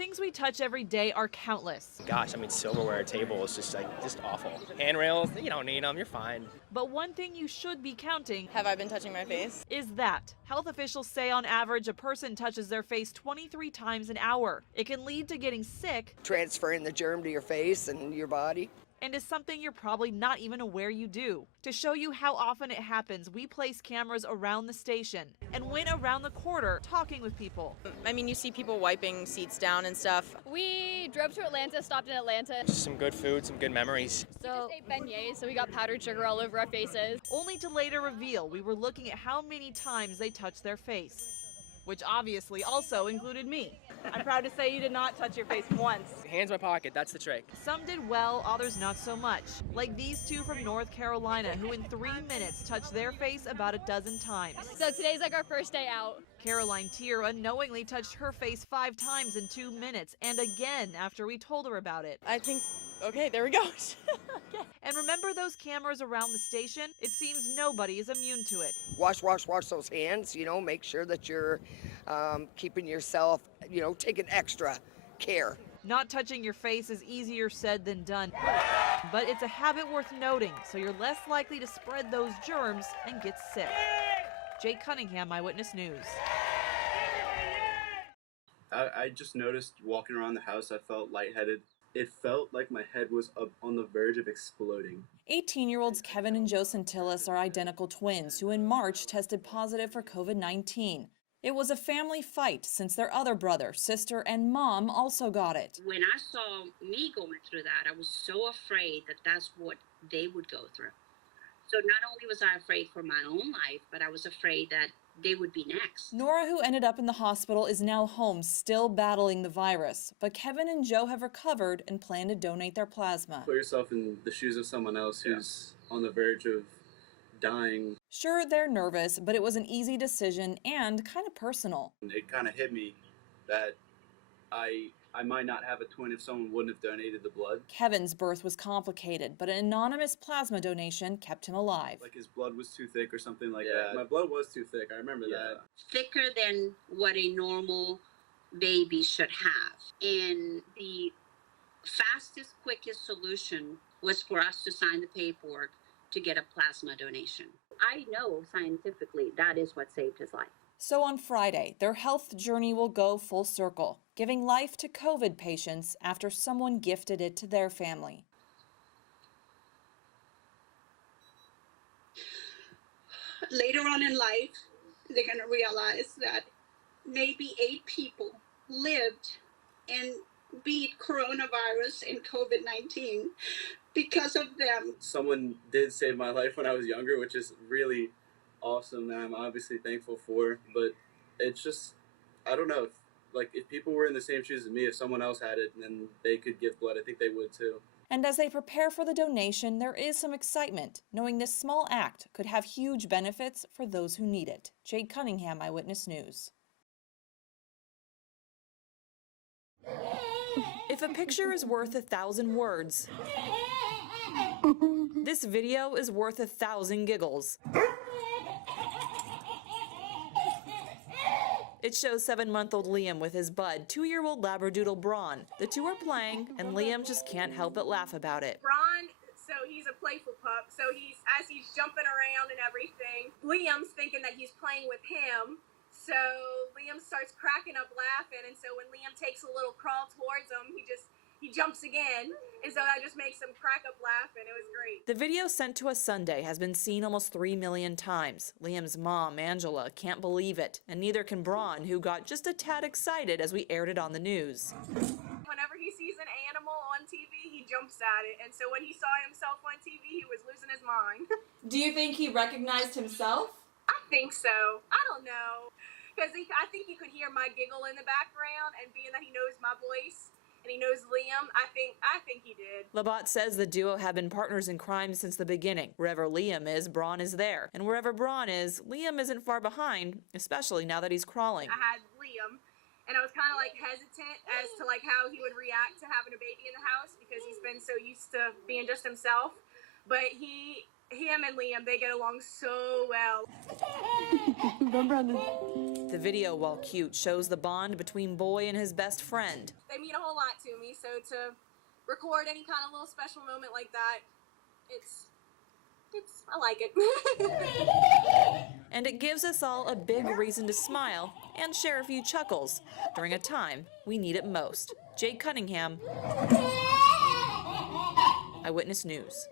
things we touch every day are countless. Gosh, I mean, silverware, table is just awful. Handrails, you don't need them, you're fine. But one thing you should be counting, have I been touching my face? Is that health officials say on average a person touches their face 23 times an hour. It can lead to getting sick, transferring the germ to your face and your body, and is something you're probably not even aware you do. To show you how often it happens, we place cameras around the station and went around the corridor talking with people. I mean, you see people wiping seats down and stuff. We drove to Atlanta, stopped in Atlanta. Just some good food, some good memories. So we just ate beignets, so we got powdered sugar all over our faces. Only to later reveal we were looking at how many times they touched their face, which obviously also included me. I'm proud to say you did not touch your face once. Hands in my pocket, that's the trick. Some did well, others not so much. Like these two from North Carolina who in 3 minutes touched their face about a dozen times. So today's like our first day out. Caroline Tier unknowingly touched her face 5 times in 2 minutes and again after we told her about it. I think, okay, there we go. Okay. And remember those cameras around the station? It seems nobody is immune to it. wash those hands, make sure that you're keeping yourself, taking extra care. Not touching your face is easier said than done, but it's a habit worth noting, so you're less likely to spread those germs and get sick. Jake Cunningham, Eyewitness News. I just noticed walking around the house, I felt lightheaded. It felt like my head was up on the verge of exploding. 18-year-olds Kevin and Joe Santillis are identical twins who in March tested positive for COVID-19. It was a family fight since their other brother, sister, and mom also got it. When I saw me going through that, I was so afraid that that's what they would go through. So not only was I afraid for my own life, but I was afraid that they would be next. Nora, who ended up in the hospital, is now home still battling the virus. But Kevin and Joe have recovered and plan to donate their plasma. Put yourself in the shoes of someone else who's on the verge of dying. Sure, they're nervous, but it was an easy decision and kind of personal. It kind of hit me that I might not have a twin if someone wouldn't have donated the blood. Kevin's birth was complicated, but an anonymous plasma donation kept him alive. Like his blood was too thick or something like that. My blood was too thick, I remember that. Thicker than what a normal baby should have. And the fastest, quickest solution was for us to sign the paperwork to get a plasma donation. I know scientifically that is what saved his life. So on Friday, their health journey will go full circle, giving life to COVID patients after someone gifted it to their family. Later on in life, they're going to realize that maybe 8 people lived and beat coronavirus and COVID-19 because of them. Someone did save my life when I was younger, which is really awesome that I'm obviously thankful for, but it's just, I don't know, if people were in the same shoes as me, if someone else had it, then they could give blood, I think they would too. And as they prepare for the donation, there is some excitement, knowing this small act could have huge benefits for those who need it. Jade Cunningham, Eyewitness News. If a picture is worth 1,000 words, this video is worth 1,000 giggles. It shows 7-month-old Liam with his bud, 2-year-old Labradoodle Braun. The two are playing, and Liam just can't help but laugh about it. Braun, so he's a playful pup, so as he's jumping around and everything, Liam's thinking that he's playing with him, so Liam starts cracking up laughing, and so when Liam takes a little crawl towards him, he jumps again, and so that just makes him crack up laughing. It was great. The video sent to us Sunday has been seen almost 3 million times. Liam's mom, Angela, can't believe it, and neither can Braun, who got just a tad excited as we aired it on the news. Whenever he sees an animal on TV, he jumps at it, and so when he saw himself on TV, he was losing his mind. Do you think he recognized himself? I think so. I don't know, because I think he could hear my giggle in the background, and being that he knows my voice, and he knows Liam, I think he did. Labat says the duo have been partners in crime since the beginning. Wherever Liam is, Braun is there. And wherever Braun is, Liam isn't far behind, especially now that he's crawling. I had Liam, and I was kind of hesitant as to how he would react to having a baby in the house because he's been so used to being just himself. But he him and Liam, they get along so well. The video, while cute, shows the bond between Boy and his best friend. They mean a whole lot to me, so to record any kind of little special moment like that, I like it. And it gives us all a big reason to smile and share a few chuckles during a time we need it most. Jake Cunningham, Eyewitness News.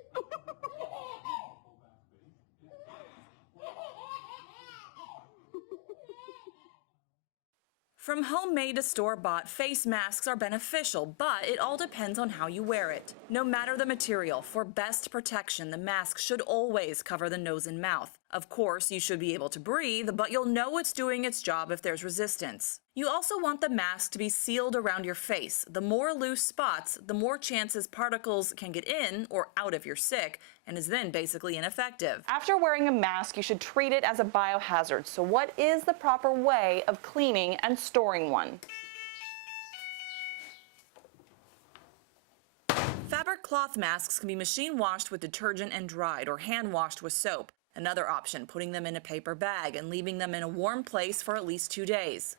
From homemade to store-bought, face masks are beneficial, but it all depends on how you wear it. No matter the material, for best protection, the mask should always cover the nose and mouth. Of course, you should be able to breathe, but you'll know it's doing its job if there's resistance. You also want the mask to be sealed around your face. The more loose spots, the more chances particles can get in or out if you're sick, and is then basically ineffective. After wearing a mask, you should treat it as a biohazard. So what is the proper way of cleaning and storing one? Fabric cloth masks can be machine washed with detergent and dried, or hand washed with soap. Another option, putting them in a paper bag and leaving them in a warm place for at least 2 days.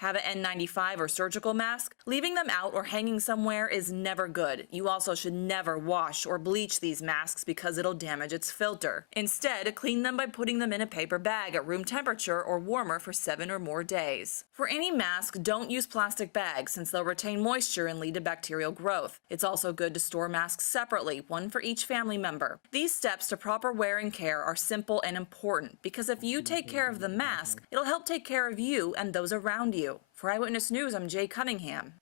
Have an N95 or surgical mask? Leaving them out or hanging somewhere is never good. You also should never wash or bleach these masks because it'll damage its filter. Instead, clean them by putting them in a paper bag at room temperature or warmer for 7 or more days. For any mask, don't use plastic bags since they'll retain moisture and lead to bacterial growth. It's also good to store masks separately, one for each family member. These steps to proper wear and care are simple and important because if you take care of the mask, it'll help take care of you and those around you. For Eyewitness News, I'm Jay Cunningham.